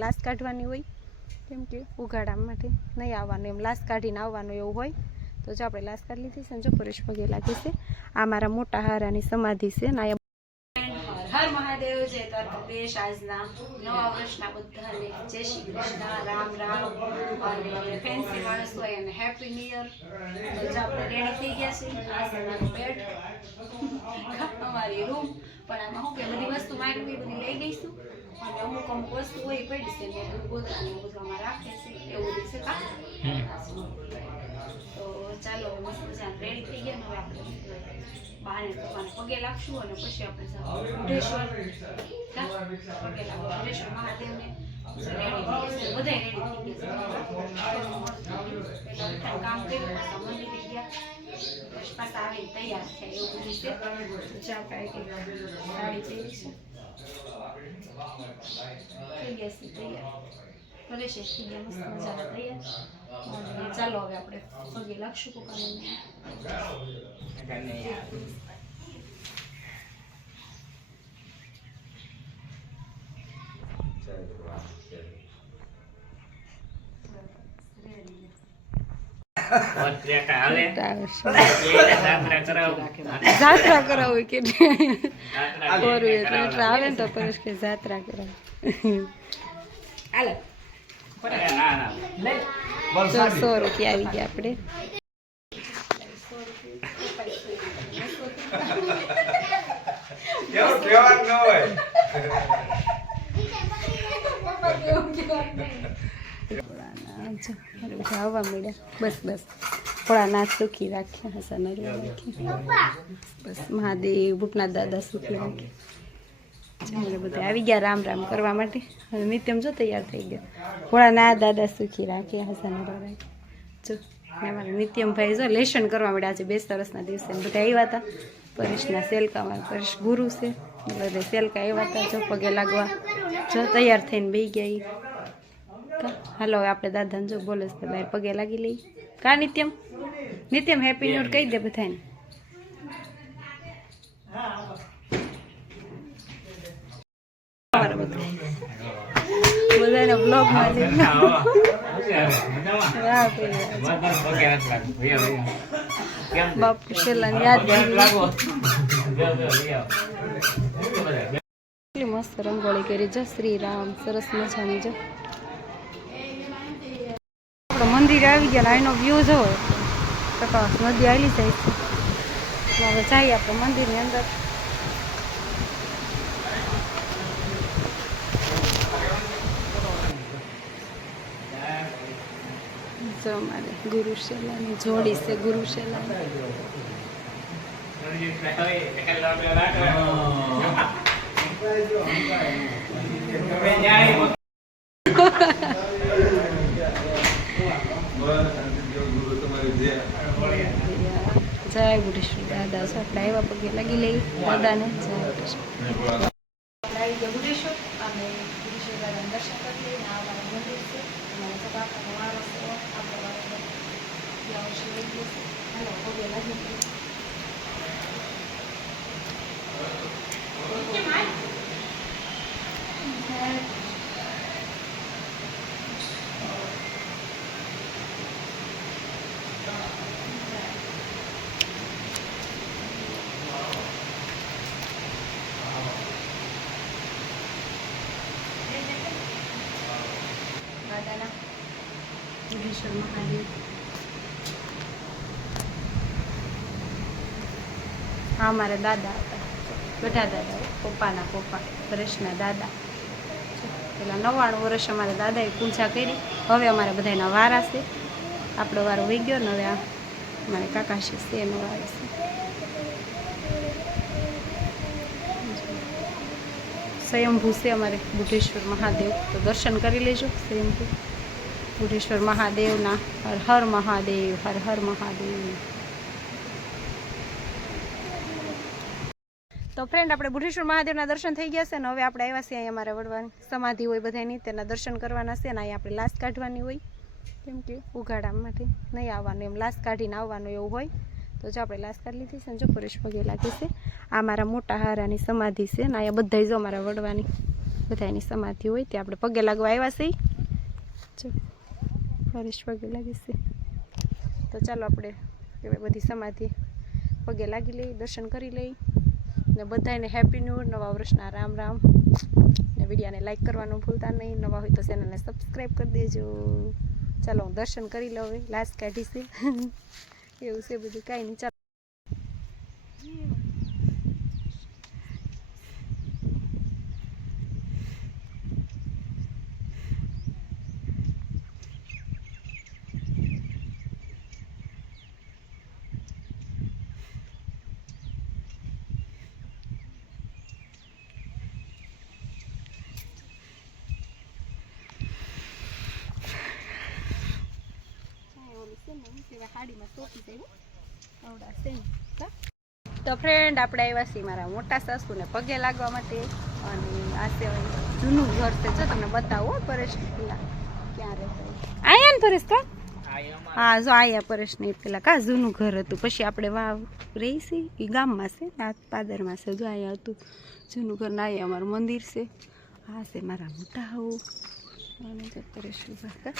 લાશ કાઢવાની હોય, કેમ કે ઉઘાડા માટે નહીં આવવાનું, એમ લાશ કાઢીને આવવાનું એવું હોય, તો જો આપણે લાશ કાઢી લીધી છે ને જો પરેશ પગે લાગે છે. આ મારા મોટા હારાની સમાધિ છે ને જય આજના નવા વર્ષના બધાને જય શ્રી કૃષ્ણ રામ રામ અને ફેન્સી માણસ હોય અને હેપી ન્યુ યર તો જો આપણે રેડી થઈ ગયા છીએ આ છે મારું બેડ અમારી રૂમ પણ આમાં શું કે બધી વસ્તુ મારી બધી લઈ ગઈશું અને અમુક અમુક વસ્તુ હોય પડી છે બધું ગોદરાને બધું રાખે છે એવું બધું છે કા તો ચાલો મસ્ત મજા રેડી થઈ ગયા ને હવે આપણે બહાર ભગવાન પગે લાગશું અને પછી આપણે બુઢેશ્વર કા? પગે લાગો. બુઢેશ્વર મહાદેવને થઈ છે થઈ છે. કામ કર્યું, પાછા ગયા. પછી આવી તૈયાર થયા, એવું રીતે છે. છે. થઈ ગયા છે, તૈયાર. થઈ ચાલો હવે આપણે પગે લાગશું પોતાને જાત્રા કરાવી કે કોરું એટલે એટલે આવે ને તો પરેશ કે જાત્રા કરાવી. હાલો. સો રૂપિયા આવી ગયા આપણે. આવવા મળ્યા. બસ બસ. ભોળાનાથ સુખી રાખ્યા હસન રાખ્યા બસ મહાદેવ ભૂપનાથ દાદા સુખી રાખ્યા ચાલો બધા આવી ગયા રામ રામ કરવા માટે. હવે નિત્યમ જો તૈયાર થઈ ગયા. ના દાદા સુખી રાખ્યા હસન જો અમારા નિત્યમભાઈ જો લેશન કરવા માટે આજે બે સરસના દિવસે. બધા આવ્યા હતા. પરેશના સેલકામાં પરેશ ગુરુ છે. બધા સેલકા આવ્યા હતા, જો પગે લાગવા. જો તૈયાર થઈને બેસી ગયા એ હાલો આપણે દાદાને જો બોલે છે બહાર પગે લાગી લઈ કા, નિત્યમ? નિત્યમ હેપી ન્યૂ કહી દે બધાને અમારા બધા. બધાને બ્લોગમાં લઈને બાપુ છેલ્લાને યાદ કેટલી મસ્ત રંગોળી કરી જો શ્રી રામ સરસ મજાની જો. આપણે મંદિરે આવી ગયા એનો વ્યૂ જોવો. પ્રકાશ નદી આવી જાય છે. હવે જઈએ આપણે મંદિરની અંદર. જો અમારે ગુરુશેલાની જોડી છે ગુરુશેલા જય બુઢેશ્વર દાદા. આપણે આવ્યા પગે લાગી લઈ. દાદાને જય બુઢેશ્વર આપણે આવી ગયા બુઢેશ્વર અને બુઢેશ્વર દાદાને દર્શન કરી લઈએ આ અમારું મંદિર છે અમારા સગાપાનો વારો છે આપણો વારો છે ગયા વર્ષે લઈ ગયો છે હાલો પગે લાગી લઈએ દાદાના બુઢેશ્વર મહાદેવ હા, મારા દાદા હતા. બધા દાદા, પપ્પાના પપ્પા પરેશના દાદા. પેલા નવ્વાણું વર્ષ અમારા દાદાએ પૂજા કરી. હવે અમારા બધાના વારા છે. આપણો વારો વહી ગયો ને હવે આ મારા કાકાશી છે એનો વારો છે. સ્વયંભૂ છે અમારે બુઢેશ્વર મહાદેવ. તો દર્શન કરી લેજો સ્વયંભૂ. બુઢેશ્વર મહાદેવના હર હર મહાદેવ, હર હર મહાદેવ. તો ફ્રેન્ડ આપણે બુઢેશ્વર મહાદેવના દર્શન થઈ ગયા છે ને હવે આપણે આવ્યા છીએ અહીંયા અમારે વડવાની સમાધિ હોય બધાની તેના દર્શન કરવાના છે ને અહીંયા આપણે લાશ કાઢવાની હોય, કેમ કે ઉઘાડામાંથી નહીં આવવાનું, એમ લાશ કાઢીને આવવાનું એવું હોય. તો જો આપણે લાશ કાઢી લીધી છે ને જો પરેશ પગે લાગે છે. આ મારા મોટા હારાની સમાધિ છે ને અહીંયા બધા જો મારા વડવાની બધાની સમાધિ હોય, ત્યાં આપણે પગે લાગવા આવ્યા છીએ. જો પરેશ પગે લાગે છે. તો ચાલો આપણે બધી સમાધિ પગે લાગી લઈ દર્શન કરી લઈ ને બધાને હેપી ન્યૂ નવા વર્ષના રામ રામ. ને વિડીયાને લાઇક કરવાનું ભૂલતા નહીં, નવા હોય તો ચેનલને સબસ્ક્રાઈબ કરી દેજો. ચાલો હું દર્શન કરી લઉં લાસ્ટ કાઢી છે એવું છે બધું, કાંઈ નહીં, ચાલો. તો ફ્રેન્ડ આપણે આવ્યા છીએ મારા મોટા સાસુને પગે લાગવા માટે. અને આ સિવાય જૂનું ઘર છે. જો તમને બતાવો હો પરેશ પેલા ક્યાં રહેતા આયા ને પરેશ કા? હા જો આયા પરેશ ને પેલા. કા જૂનું ઘર હતું? પછી આપણે વાવ રહી છે એ ગામમાં છે આ પાદરમાં છે. જો આયા હતું. જૂનું ઘર ના આયા અમારું મંદિર છે. આ છે મારા મોટા હાઉ. અને જો પરેશ ઊભા કા?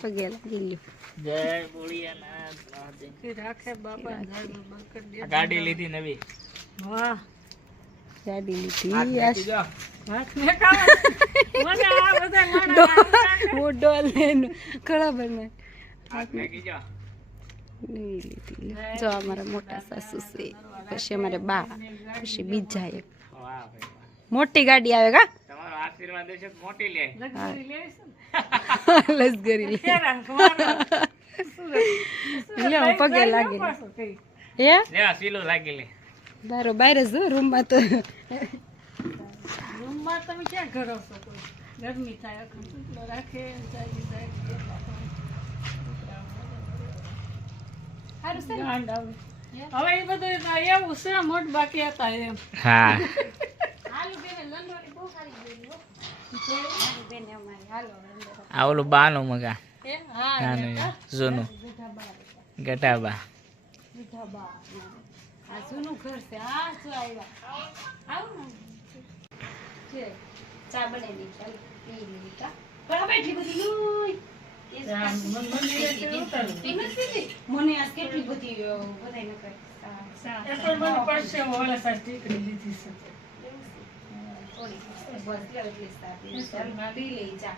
પગે લાગી જય ભોળિયાનાથ રાખે બાપા ગાડી લીધી નવી. ગાડી લીધી હાથ જો. લેનો અમારા મોટા સાસુ છે. પછી અમારે બા પછી બીજા એક. મોટી ગાડી આવે કા? આશીર્વાદ તો મોટી લે. લસગરી લે લે. પગે લાગી લે. એ લે સીલો લાગી લે. બારો બહાર જ રૂમમાં તો હવે એ બધું એવું છે મોટ બાકી હતા એમ. હા. આ ઓલું બાનું મગા. નાનું જૂનું. ગટાબા મને આ કેટલી બધી બધું પી લઈ ચા